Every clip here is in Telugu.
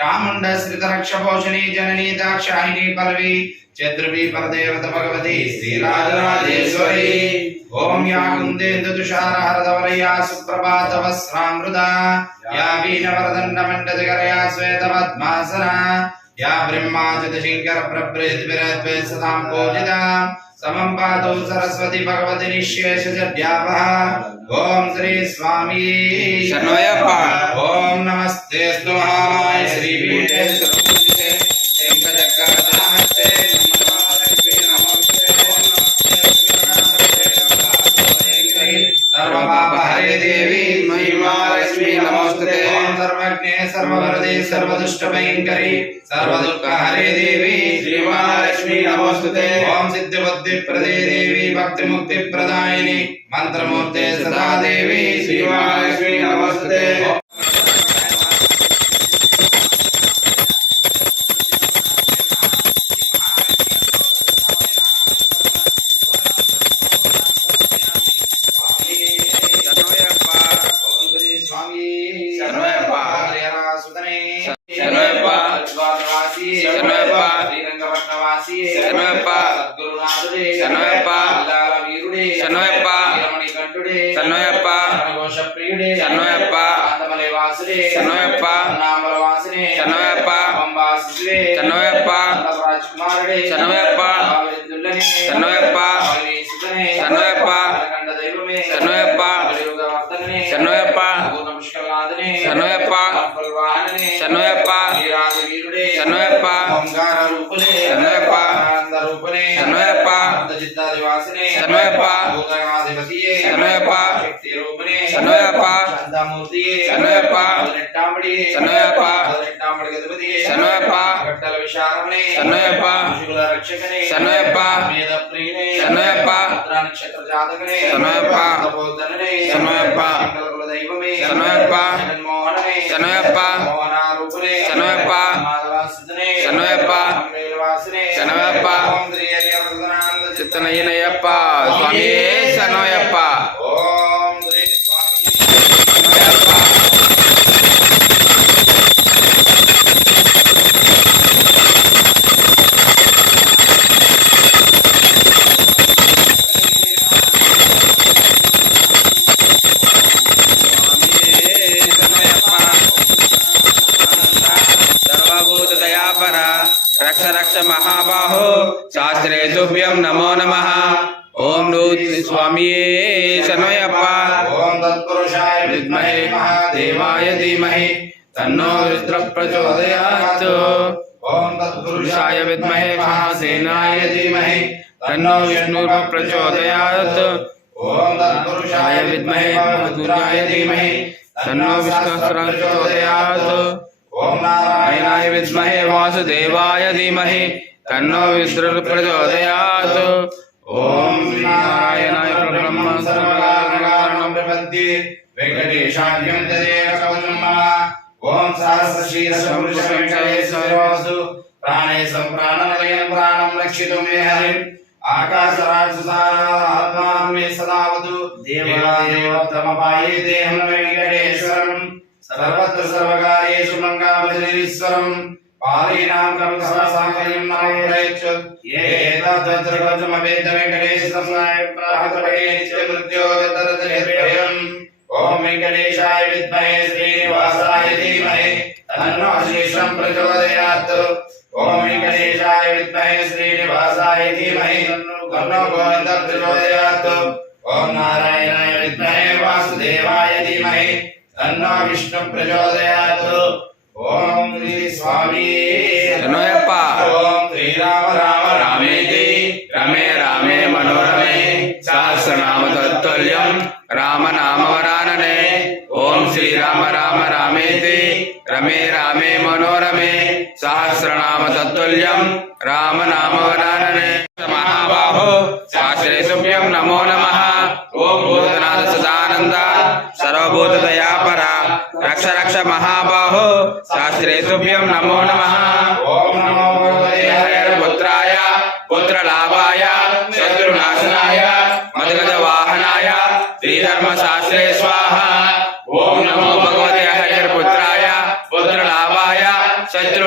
चामुण्डश्रितरक्षपोषणी जननी दाक्षायिनी पल्लवी चतुर्वी परदेवत भगवती श्रीराजराजेश्वरी ओम या कुन्देन्दु तुषारहरधवलया सुप्रभातवस्त्रामृता या वीणवरदण्डमण्डजगरया श्वेतपद्मासना या ब्रह्माच्युतशङ्कर प्रभृतिभिरद्वै सदां पूजिता समं पातु सरस्वती भगवती निःशेषजड्यापः ओम श्री स्वामी शरणमयप्पा ओम नमस्तेस्तु महामाय श्रीपीठे सुपूजिते शङ्खचक्रगदाहस्ते सर्वपापहरे देवी महिमालक्ष्मी नमोस्तुते ओम सर्वज्ञे सर्ववरदे सर्वदुष्टभयङ्करी सर्वदुःखहरे देवी श्रीमहालक्ष्मी नमोस्तुते ओम सिद्धिबुद्धिप्रदे देवी भक्तिमुक्तिप्रदायिनी मंत्रमूर्ते सदा देवी श्रीमहालक्ष्मी नमोस्तुते చిత్తనయ్యనయ్యప్ప స్వామియే శరణమయ్యప్ప ఓం శ్రీ స్వామి रक्ष रक्ष महाबाहो शास्त्रे तुभ्यं नमो नमः ओम स्वामिये शरणमयप्प ओम तत्पुरुषाय विद्महे महादेवाय धीमहि तन्नो रुद्रः प्रचोदयात् ओम तत्पुरुषाय पुरुषाय विद्महे महासेनाय धीमहि तन्नो विष्णुः प्रचोदयात् ओम तत्पुरुषाय पुरुषाय विद्महे महारुद्राय धीमहि तन्नो विष्णुः प्रचोदयात् ओम नारायणाय विद्महे वासुदेवाय धीमहि तन्नो विष्णुः प्रचोदयात् ओम नारायणाय ब्रह्म सर्वकारणं प्रपद्ये वेंकटेशार्यं तदेव कवचं मम ओम सहस्रशीर्षपुरुषवेंकटेश्वरस्तु प्राणे सम्प्राणनलयं प्राणं रक्षितुं मे हरिम् आकाशराजसारात्मानं मे सदावतु देवादेवोत्तमपाये देहं वेंकटेश्वरम् सर्वत्र सर्वकार्येषु मङ्गलमजनीश्वरम् पालीनां कर्मसाकर्यं नमोरेच्छु ये एतद्वज्रवचमवेदवेङ्कटेशस्माय प्रातपटे नित्यमृत्योर्दरदनिर्भयम् ॐ वेङ्कटेशाय विद्महे श्रीनिवासाय धीमहि तन्नो शेषं प्रचोदयात् ॐ वेङ्कटेशाय विद्महे श्रीनिवासाय धीमहि तन्नो गोविन्दः प्रचोदयात् ॐ नारायणाय विद्महे वासुदेवाय धीमहि तन्नो विष्णु प्रचोदयात् ओम श्री स्वामी शरणमयप्प ओम श्री राम राम रामेति रमे रामे मनोरमे सहस्रनाम तत्तुल्यं राम नाम वरानने ओम श्री राम राम रामेति रमे रामे मनोरमे सहस्रनाम तत्तुल्यं राम नाम वरानने महाबाहो शास्त्रे तुभ्यं नमो नमः ओम भूतनाथ सदानंद सर्वभूत दयापरा रक्ष रक्ष महाबाहो शास्त्रे तुभ्यं नमो नमः ओम नमो भगवते पुत्राय पुत्रलाभाय शत्रुनाशनाय मदगज वाहनाय श्रीधर्मशास्त्रे स्वाहा ओम नमो भगवते हरिपुत्राय पुत्रलाभाय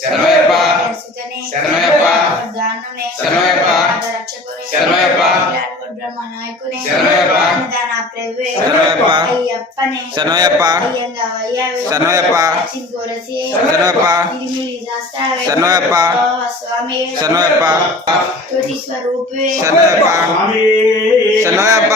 శరణమయ్యప్ప. శరణమయ్యప్ప. శరణమయ్యప్ప. శరణమయ్యప్ప. శరణమయ్యప్ప. శరణమయ్యప్ప. శరణమయ్యప్ప. శరణమయ్యప్ప. శరణమయ్యప్ప. శరణమయ్యప్ప. శరణమయ్యప్ప. శరణమయ్యప్ప. శరణమయ్యప్ప.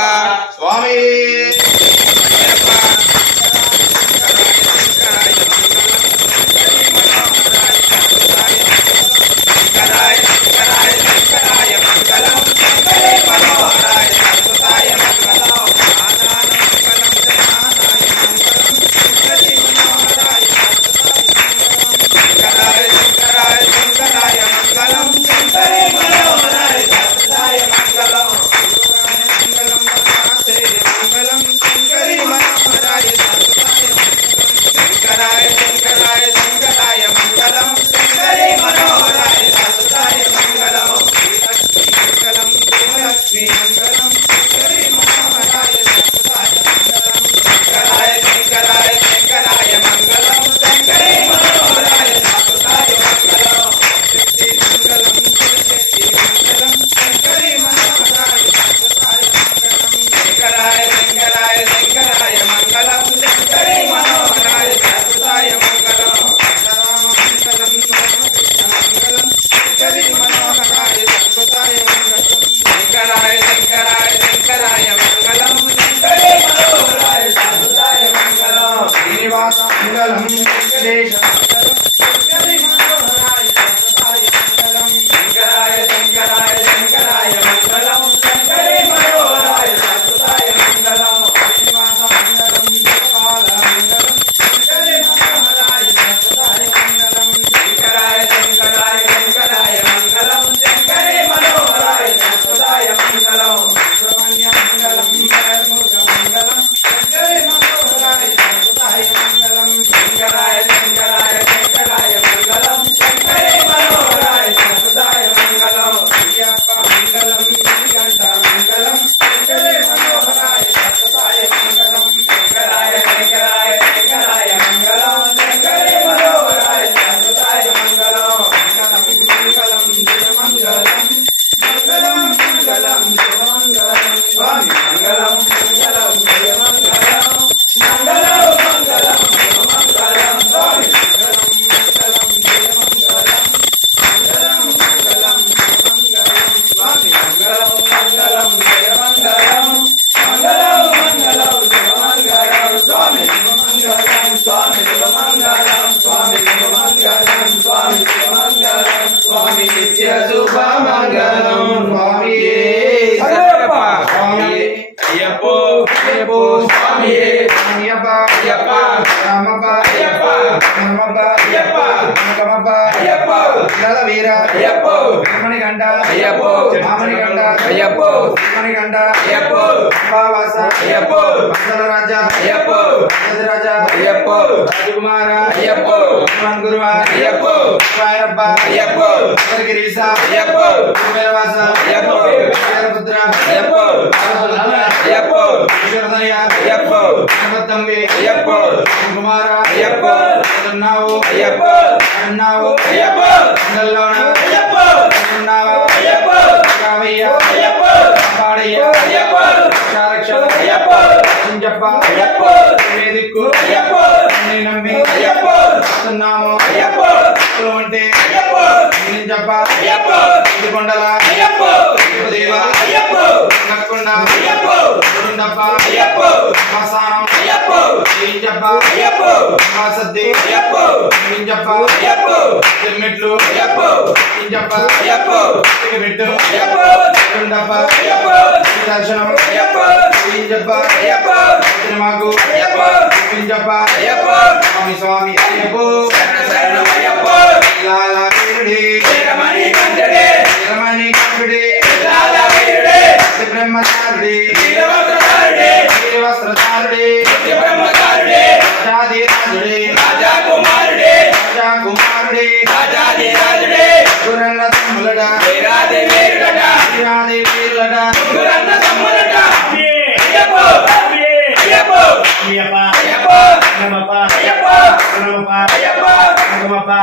స్వామి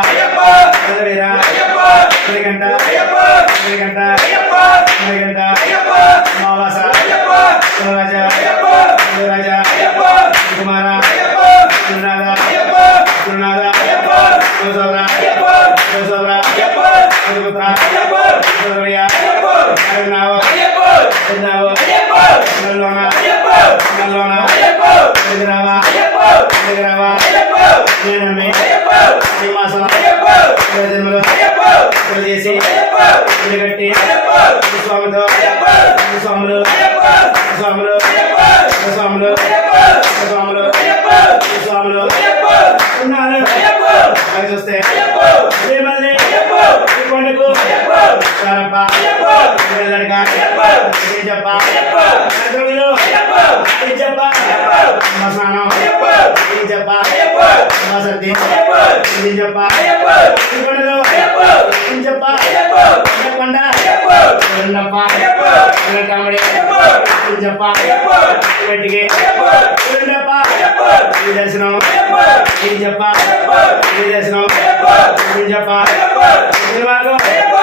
అయ్యప్ప స్వాములు స్వాములు స్వాములు స్వాములు ఉన్నారు అది చూస్తే మళ్ళీ కొండకు చెప్ప చెప్ప స్నానం చెప్ప సర్ది చెప్ప కొండలు చెప్ప కొండ కామెడీ చెప్ప గట్టికి దర్శనం చెప్ప దర్శనం చెప్ప చెప్ప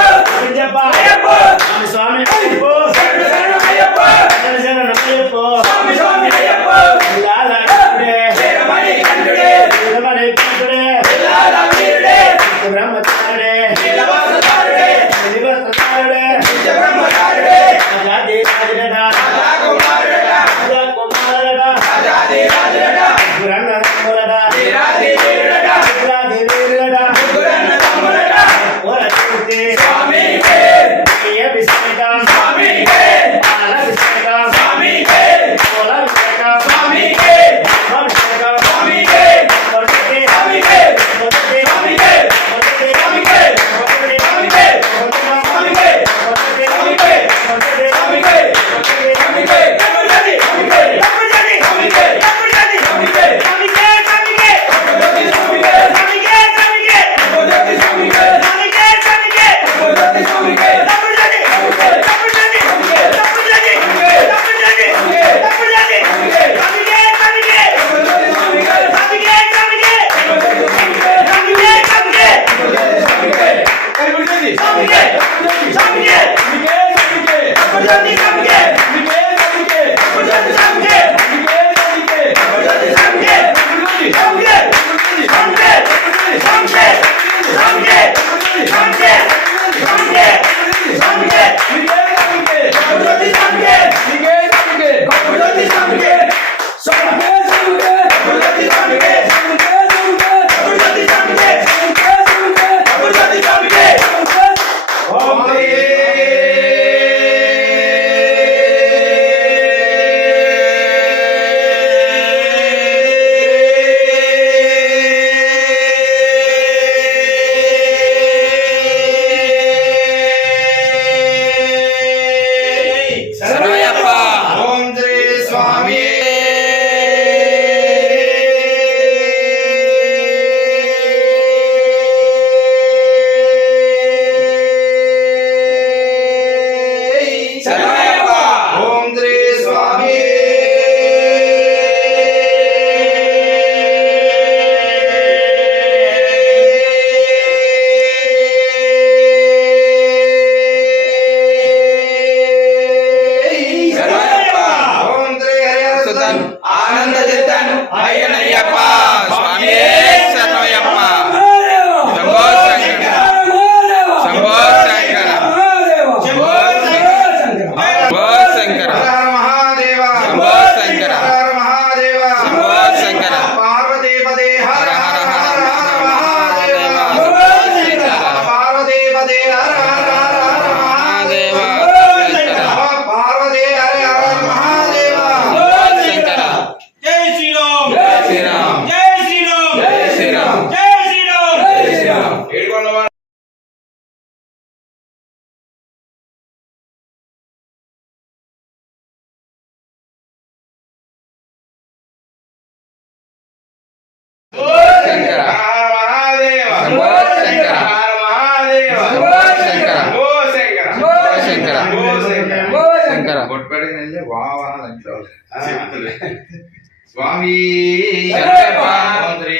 స్వామి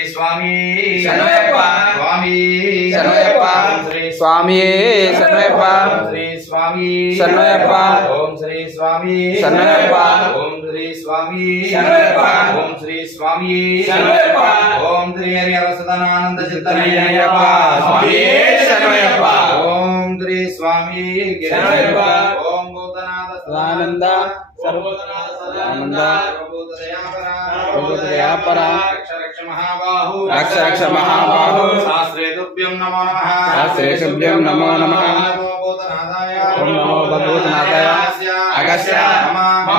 స్వామి స్వామి స్వామి శరణయ్యప్ప శ్రీ స్వామి శరణయ్యప్ప ఓం శ్రీ స్వామి శరణయ్యప్ప ఓం శ్రీ స్వామి శరణయ్యప్ప ఓం శ్రీ స్వామి శరణయ్యప్ప ఓం శ్రీ హరి సదానంద శరణయ్యప్ప స్వామి శరణయ్యప్ప ఓం శ్రీ స్వామి శరణయ్యప్ప ఓం భూతనాథ సదానంద సర్వభూతనాథ సదానంద సర్వభూతదయాపర రక్ష మహాబాహు రక్ష మహాబాహు శాస్త్రే తుభ్యం నమో నమః శాస్త్రే తుభ్యం నమో నమః నమో భూతనాథాయ ఓం నమో భగవతనాథాయ అగస్త్య మమ